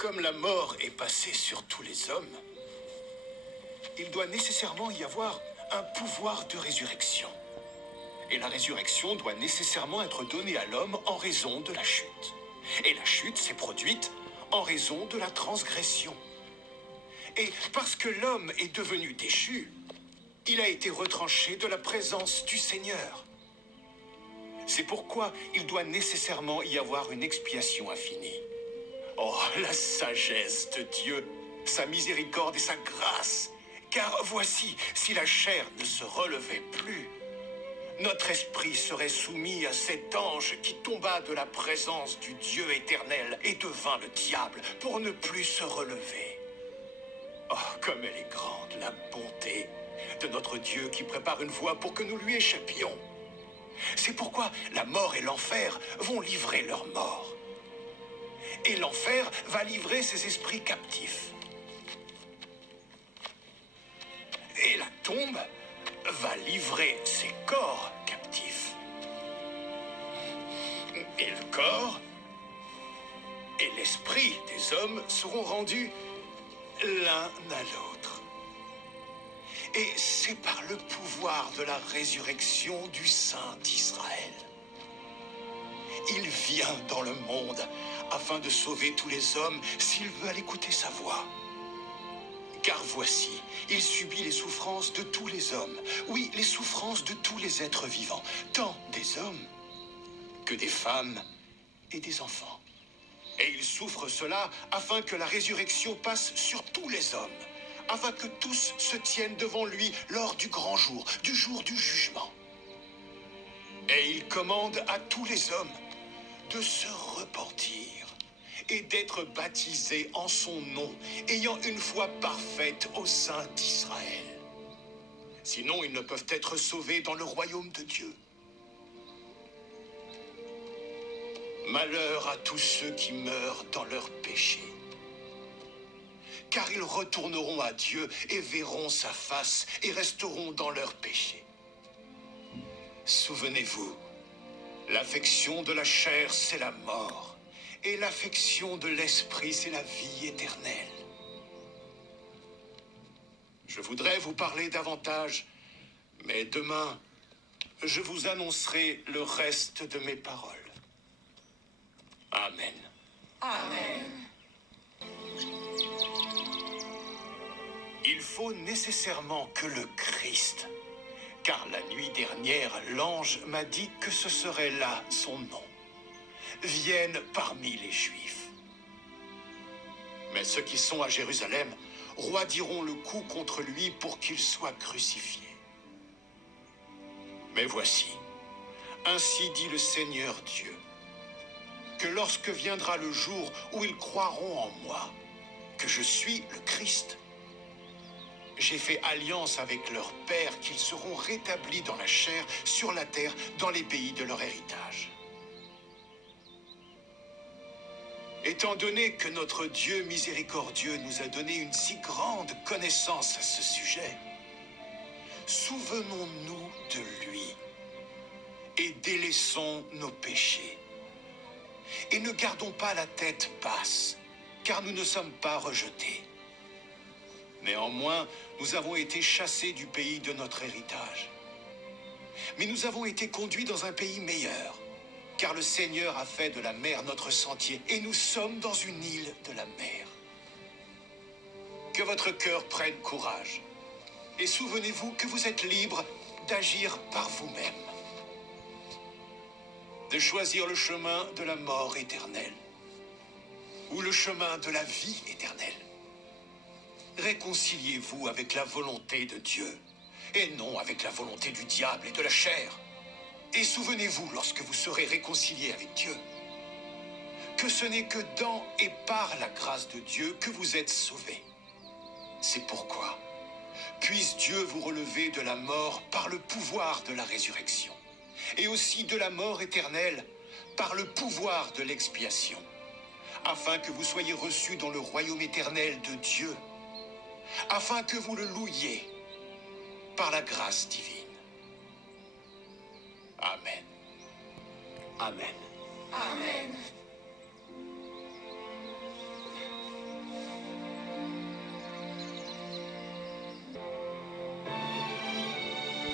Comme la mort est passée sur tous les hommes, il doit nécessairement y avoir un pouvoir de résurrection. Et la résurrection doit nécessairement être donnée à l'homme en raison de la chute. Et la chute s'est produite en raison de la transgression. Et parce que l'homme est devenu déchu, il a été retranché de la présence du Seigneur. C'est pourquoi il doit nécessairement y avoir une expiation infinie. Oh, la sagesse de Dieu, sa miséricorde et sa grâce. Car voici, si la chair ne se relevait plus, notre esprit serait soumis à cet ange qui tomba de la présence du Dieu éternel et devint le diable pour ne plus se relever. Oh, comme elle est grande, la bonté de notre Dieu qui prépare une voie pour que nous lui échappions. C'est pourquoi la mort et l'enfer vont livrer leur mort. Et l'enfer va livrer ses esprits captifs. Et la tombe va livrer ses corps captifs. Et le corps et l'esprit des hommes seront rendus l'un à l'autre. Et c'est par le pouvoir de la résurrection du Saint Israël. Il vient dans le monde afin de sauver tous les hommes s'ils veulent écouter sa voix. Car voici, il subit les souffrances de tous les hommes. Oui, les souffrances de tous les êtres vivants, tant des hommes que des femmes et des enfants. Et il souffre cela afin que la résurrection passe sur tous les hommes, afin que tous se tiennent devant lui lors du grand jour du jugement. Et il commande à tous les hommes de se repentir et d'être baptisés en son nom, ayant une foi parfaite au sein d'Israël. Sinon, ils ne peuvent être sauvés dans le royaume de Dieu. Malheur à tous ceux qui meurent dans leurs péchés, car ils retourneront à Dieu et verront sa face et resteront dans leurs péchés. Souvenez-vous, l'affection de la chair, c'est la mort, et l'affection de l'esprit, c'est la vie éternelle. Je voudrais vous parler davantage, mais demain, je vous annoncerai le reste de mes paroles. Amen. Amen. Il faut nécessairement que le Christ, car la nuit dernière, l'ange m'a dit que ce serait là son nom, vienne parmi les Juifs. Mais ceux qui sont à Jérusalem roidiront le coup contre lui pour qu'il soit crucifié. Mais voici, ainsi dit le Seigneur Dieu, que lorsque viendra le jour où ils croiront en moi, que je suis le Christ, j'ai fait alliance avec leur père qu'ils seront rétablis dans la chair, sur la terre, dans les pays de leur héritage. Étant donné que notre Dieu miséricordieux nous a donné une si grande connaissance à ce sujet, souvenons-nous de lui et délaissons nos péchés. Et ne gardons pas la tête basse, car nous ne sommes pas rejetés. Néanmoins, nous avons été chassés du pays de notre héritage. Mais nous avons été conduits dans un pays meilleur, car le Seigneur a fait de la mer notre sentier, et nous sommes dans une île de la mer. Que votre cœur prenne courage, et souvenez-vous que vous êtes libres d'agir par vous-même, de choisir le chemin de la mort éternelle, ou le chemin de la vie éternelle. Réconciliez-vous avec la volonté de Dieu, et non avec la volonté du diable et de la chair. Et souvenez-vous, lorsque vous serez réconciliés avec Dieu, que ce n'est que dans et par la grâce de Dieu que vous êtes sauvés. C'est pourquoi, puisse Dieu vous relever de la mort par le pouvoir de la résurrection, et aussi de la mort éternelle par le pouvoir de l'expiation, afin que vous soyez reçus dans le royaume éternel de Dieu, afin que vous le louiez par la grâce divine. Amen. Amen. Amen.